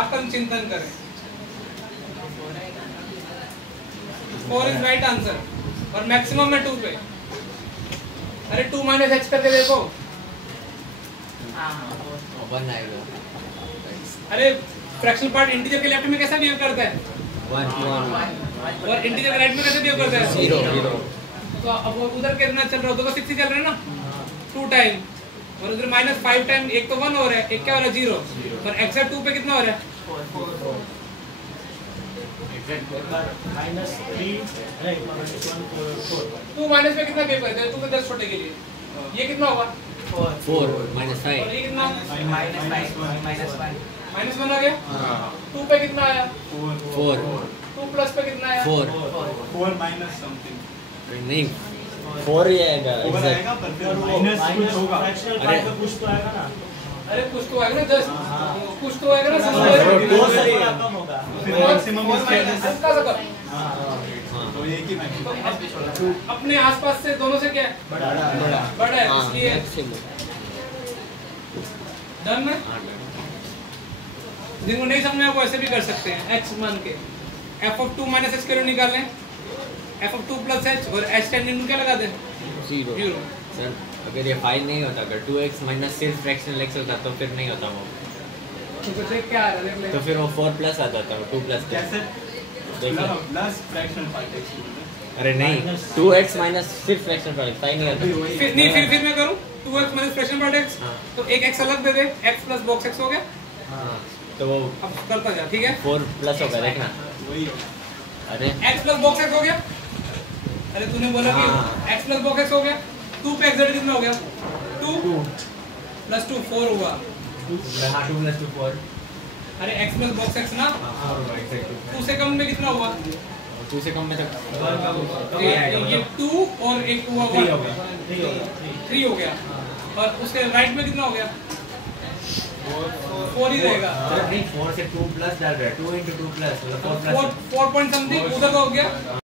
आत्म चिंतन करें। 4 इज राइट आंसर और मैक्सिमम है 2 पे। अरे 2 माइनस h करके देखो, हां 1 आएगा। अरे फ्रैक्शनल पार्ट इंटीजर के लेफ्ट में कैसा बिहेव करता है 1 और इंटीजर के राइट में कैसे बिहेव करता है 0। तो अब वो उधर कितना चल रहा है, उधर 6 ही चल रहा है ना 2 टाइम, और उधर -5 टाइम, एक तो 1 हो रहा है, एक क्या हो रहा है 0, और x 2 पे कितना हो रहा है -3 नहीं -1 4 2 माइनस में कितना गेप करते हैं 2 के 10 छोटे के लिए ये कितना होगा 4 -5 और ये कितना -1 -1 आ गया हाँ 2 पे कितना आया 4 2 प्लस पे कितना आया 4 4 माइनस समथिंग नहीं 4 ही आएगा 4 exact। आएगा पर फिर माइनस कुछ होगा फ्रैक्शनल अरे। पार्ट में कुछ तो आएगा ना अरे कुछ तो आएगा ना 10 कुछ तो आएगा ना हाँ, समझ दो से थोड़ा कम होगा फिर मैक्सिमम इसके हल्का सा कम हाँ तो एक ही मैक्सिमम अपने आसपास से दोनों से क्या है बड़ा है हाँ इसलिए maximum। डन है हाँ, done। जिनको नहीं समझ में आप वैसे भी कर सकते हैं h मान के f(2 - h) के लिए निकाल लें f(2 + h) और h tan into क्या लगा दें 0 0 सर अगर ये 5 नहीं होता अगर 2x माइनस सिर्फ फ्रैक्शनल x होता तो फिर नहीं होता वो तो देख क्या आ रहा है देख तो ले फिर वो 4 प्लस आ जाता है 2 प्लस कैसे देखिए प्लस फ्रैक्शनल पार्ट x अरे नहीं 2x माइनस सिर्फ फ्रैक्शनल पार्ट साइन नहीं आता फिर मैं करूं 2x - फ्रैक्शन पार्ट x हाँ। तो एक x अलग दे दे x + बॉक्स x हो गया हाँ तो वो अब करता जा ठीक है 4 प्लस होगा देखना वही होगा अरे x + बॉक्स x हो गया अरे तूने बोला कि हाँ। x + बॉक्स x हो गया 2 पे x कितना हो गया 2 + 2 4 हुआ हाँ 2 + 2 4 अरे x + बॉक्स x ना हाँ 4 होगा एग्जैक्टली 2 से कम में कितना हुआ 2 से कम में तो ये 2 और एक हुआ 3 हो गया 3 हो गया और उसके राइट में कितना हो गया 4 ही रहेगा सर नहीं 4 से 2 प्लस डाल रहा है 2 × 2 प्लस मतलब 4 प्लस 4 पॉइंट समथिंग उधर का हो गया